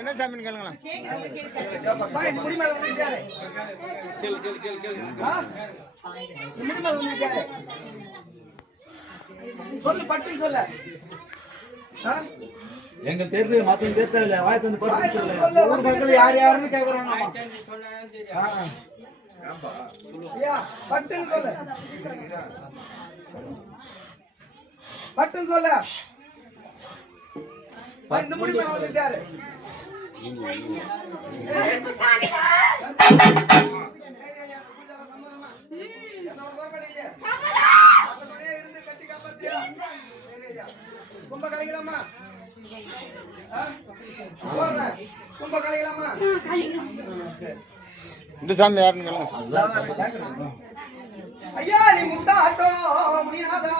என்ன சாமின்னு கேளுங்களா? சொல்லு, பட்டு சொல்ல. எங்க தேர்வு மத்தவங்க தேர்தல வாய் வந்து ஊர் மக்கள் யார் யாருன்னு கேக்குறாங்க. பட்டுன்னு சொல்ல, பட்டுன்னு சொல்ல. இந்த முடி மேல வந்துட்டாரு. கும்ப கலைக்கலாமா? கும்ப கலைக்கலாமா? இந்த சாமி யாருன்னு ஐயா நீ முட்டாட்டோ முடியாதா?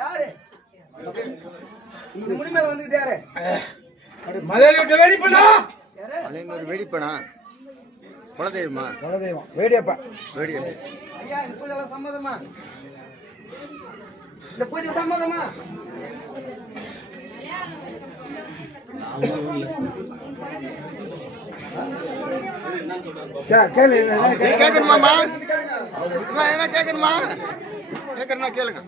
யாரு இந்த முடி மேல வந்துட்டு யாரு? மலையில வெடிப்பனா? மலையில ஒரு வெடிப்பனா? குலதெய்வமா? குலதெய்வம் வேடியப்பா. வேடியப்பா. ஐயா இந்த பூஜை சம்மதமா? இந்த பூஜை சம்மதமா? கேட்கணுமாமா? என்ன கேட்கணுமா? கேட்கணுமா கேளுங்க.